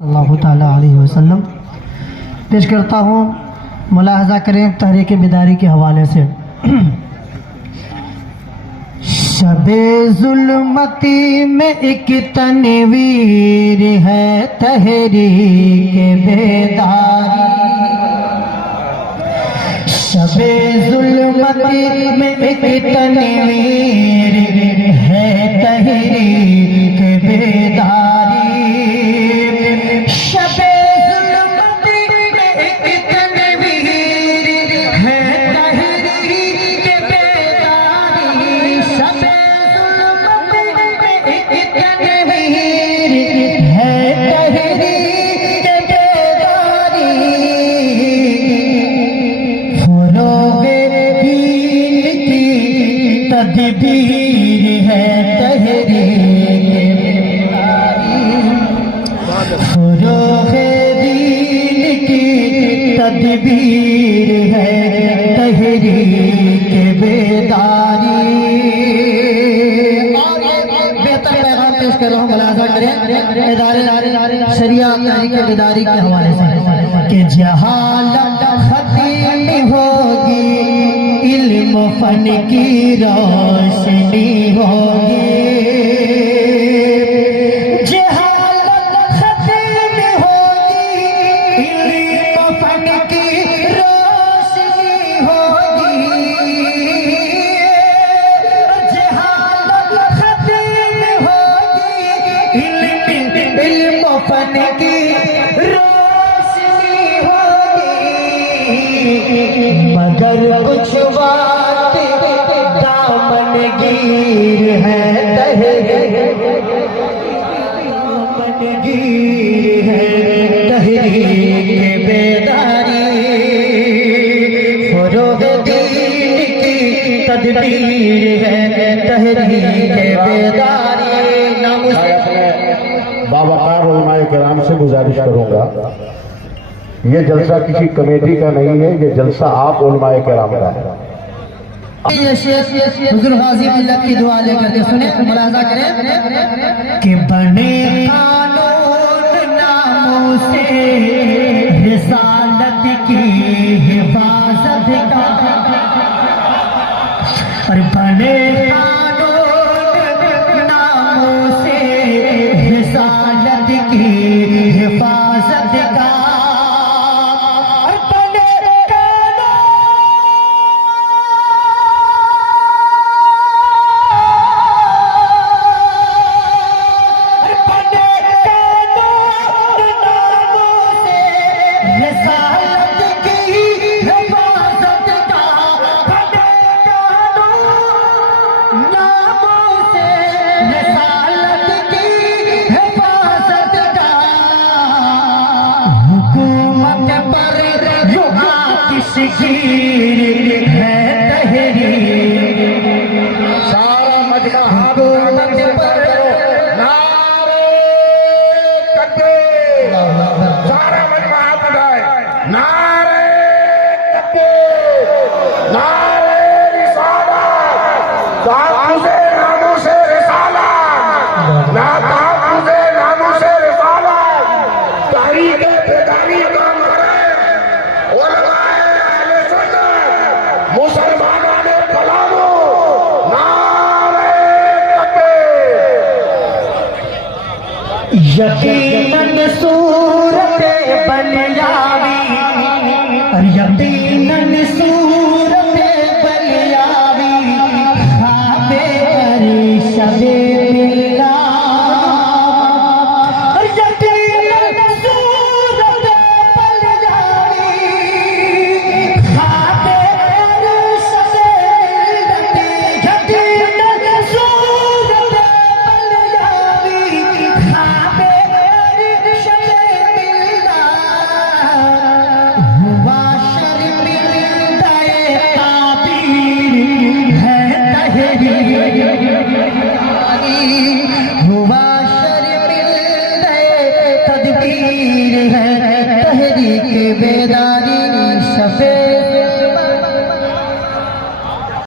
अल्लाह ताला अलैहि वसल्लम पेश करता हूँ। मुलाहजा करें तहरीक बेदारी के हवाले से। शबे जुल्मती में एक तनवीर है तहरीक बेदारी। शबे जुल्मती में एक तनवीर है तहरीक बेदारी। तदबीर है तहरीक बेदारी। फरोग़े दीन की तदबीर है तहरीक बेदारी। बेहतर पैगाम पेश कर रहा हूँ, मुलाहजा करें शरिया तहरीक बेदारी के हवाले से कि जहालत खत्म होगी, इल्म फन की रोशनी होगी। जहालत खत्म होगी, इल्म फन की रोशनी होगी। जहालत खत्म होगी, इल्म फन की रोशनी होगी। मगर कुछ बात दामनगीर है दामनगीर है तहरीक बेदारी। फरोग़े दीन की तदबीर है तहरीक बेदारी। बावकार उलमाए किराम से गुजारिश करूंगा, ये जलसा किसी कमेटी का नहीं है, ये जलसा आप उलमाए किराम का है। हुज़ूर गाज़ी मिल्लत की दुआ लेकर के सुने, मुलाहजा करें कि बने कानून नामों से रिसालत की हिफाजत का। और बने कानून नामों से रिसालत की हिफाजत का। सारा मजमा हाथ पर नारे तकबीर। सारा मजमा हाथ उठाए, नारे तकबीर, नारे रिसालत। ताक़ुज़े नामों से रिसालत, ना ताक़ुज़े नामों से रिसालत। तहरीक बेदारी का मुसलमानों ने कलामो नारे तकबीर। यकीनन